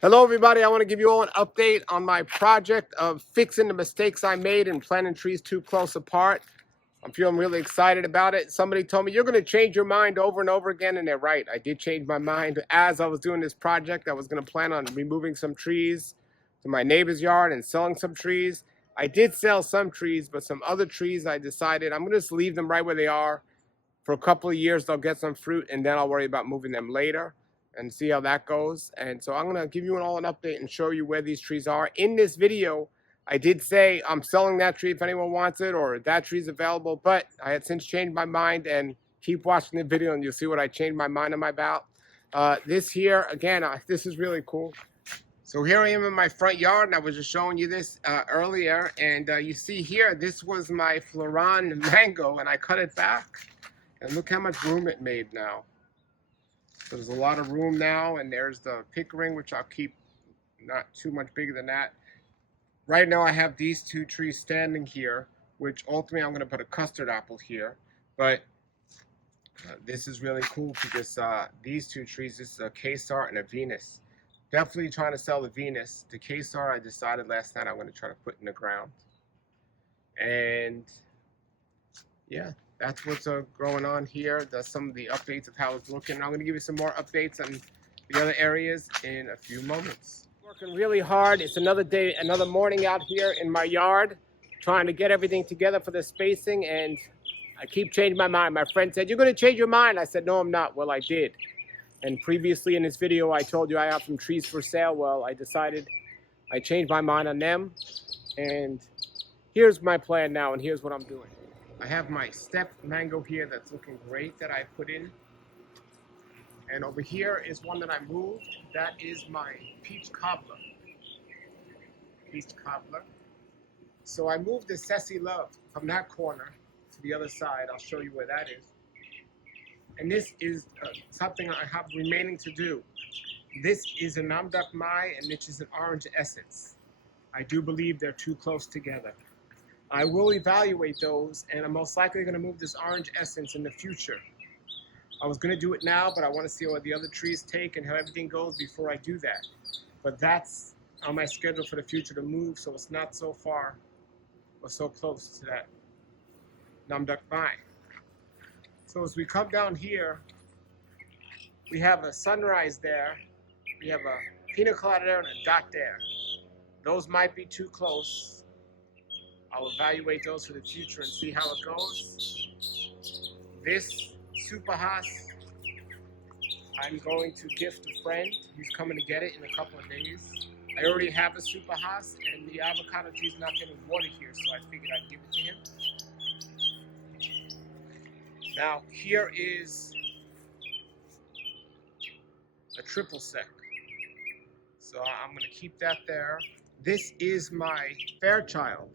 Hello everybody, I want to give you all an update on my project of fixing the mistakes I made in planting trees too close apart. I'm feeling really excited about it. Somebody told me you're going to change your mind over and over again, and they're right. I did change my mind. As I was doing this project, I was going to plan on removing some trees to my neighbor's yard and selling some trees. I did sell some trees, but some other trees I decided I'm going to just leave them right where they are. For a couple of years, they'll get some fruit, and then I'll worry about moving them later and see how that goes. And so I'm going to give you all an update and show you where these trees are. In this video, I did say I'm selling that tree if anyone wants it, or that tree's available, but I had since changed my mind, and keep watching the video and you'll see what I changed my mind about. This here, again, this is really cool. So here I am in my front yard, and I was just showing you this earlier, and you see here, this was my Floran mango, and I cut it back, and look how much room it made now. There's a lot of room now, and there's the Pickering, which I'll keep not too much bigger than that. Right now I have these two trees standing here, which ultimately I'm going to put a custard apple here. But this is really cool because these two trees, this is a K-Star and a Venus. Definitely trying to sell the Venus. The K-Star I decided last night I'm going to try to put in the ground. And yeah, that's what's going on here. That's some of the updates of how it's looking. I'm going to give you some more updates on the other areas in a few moments. Working really hard. It's another day, another morning out here in my yard, trying to get everything together for the spacing, and I keep changing my mind. My friend said, "You're going to change your mind." I said, "No, I'm not." Well, I did. And previously in this video, I told you I have some trees for sale. Well, I decided I changed my mind on them, and here's my plan now, and here's what I'm doing. I have my stepped mango here that's looking great that I put in. And over here is one that I moved. That is my peach cobbler. Peach cobbler. So I moved the Ceci Love from that corner to the other side. I'll show you where that is. And this is something I have remaining to do. This is a Namduk Mai, and this is an Orange Essence. I do believe they're too close together. I will evaluate those, and I'm most likely going to move this Orange Essence in the future. I was going to do it now, but I want to see what the other trees take and how everything goes before I do that. But that's on my schedule for the future to move, so it's not so far or so close to that Namduk Mai. So as we come down here, we have a sunrise there, we have a pina colada there, and a dot there. Those might be too close. I'll evaluate those for the future and see how it goes. This Super Haas, I'm going to gift a friend. He's coming to get it in a couple of days. I already have a Super Haas, and the avocado tree is not getting water here, so I figured I'd give it to him. Now, here is a triple sec. So I'm going to keep that there. This is my Fairchild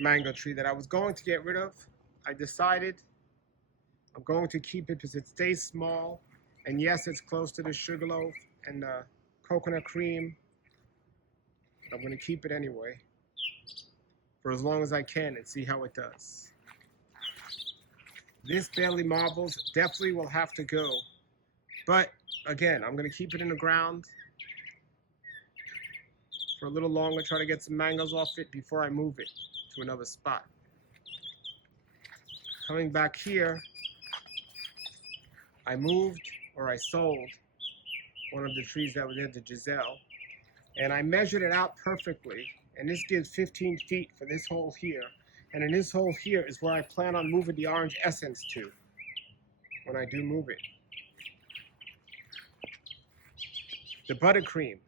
mango tree that I was going to get rid of. I decided I'm going to keep it because it stays small, and yes, it's close to the sugarloaf and the coconut cream, but I'm going to keep it anyway for as long as I can and see how it does. This Bailey Marbles definitely will have to go, but again, I'm going to keep it in the ground for a little longer, try to get some mangoes off it before I move it to another spot. Coming back here, I moved, or I sold, one of the trees that was there to Giselle, and I measured it out perfectly, and this gives 15 feet for this hole here, and in this hole here is where I plan on moving the Orange Essence to when I do move it. The buttercream,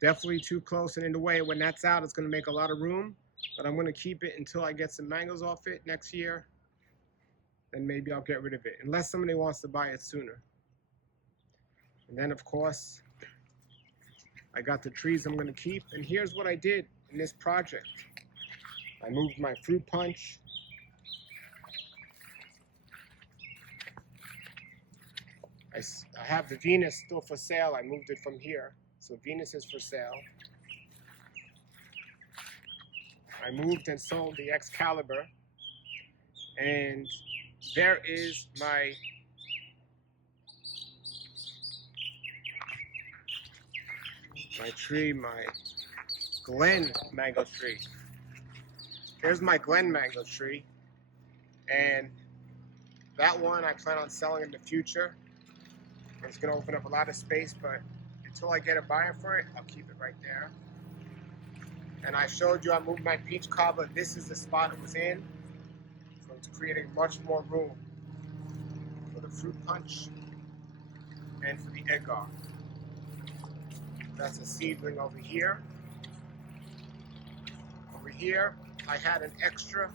definitely too close and in the way. When that's out, it's going to make a lot of room, but I'm going to keep it until I get some mangoes off it next year, and maybe I'll get rid of it, unless somebody wants to buy it sooner. And then, of course, I got the trees I'm going to keep, and here's what I did in this project. I moved my fruit punch. I have the Venus still for sale. I moved it from here, so Venus is for sale. I moved and sold the Excalibur, and there is my my tree, my Glen mango tree. Here's my Glen mango tree, and that one I plan on selling in the future. It's going to open up a lot of space, but until I get a buyer for it, I'll keep it right there. And I showed you I moved my peach cobbler. This is the spot it was in, so it's creating much more room for the fruit punch and for the agar. That's a seedling over here. Over here, I had an extra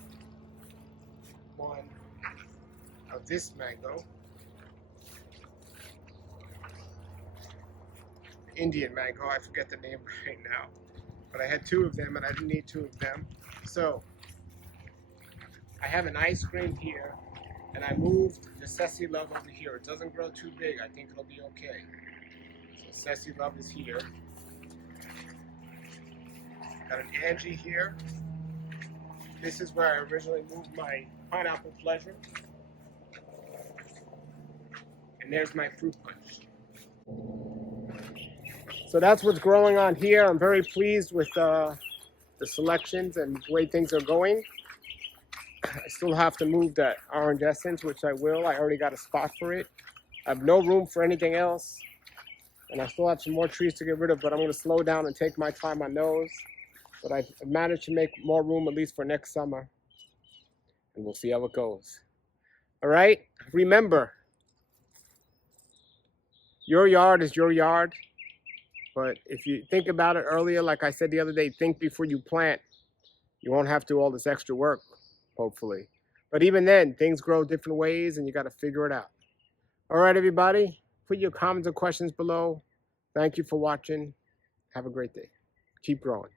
one of this mango. Indian mango, I forget the name right now. But I had two of them and I didn't need two of them. So, I have an ice cream here and I moved the Ceci Love over here. It doesn't grow too big, I think it'll be okay. So Ceci Love is here. Got an Angie here. This is where I originally moved my Pineapple Pleasure. And there's my fruit punch. So that's what's growing on here. I'm very pleased with the selections and the way things are going. I still have to move that Orange Essence, which I will. I already got a spot for it. I have no room for anything else. And I still have some more trees to get rid of, but I'm going to slow down and take my time on those. But I've managed to make more room, at least for next summer. And we'll see how it goes. All right? Remember, your yard is your yard. But if you think about it earlier, like I said the other day, think before you plant. You won't have to do all this extra work, hopefully. But even then, things grow different ways and you got to figure it out. All right, everybody. Put your comments and questions below. Thank you for watching. Have a great day. Keep growing.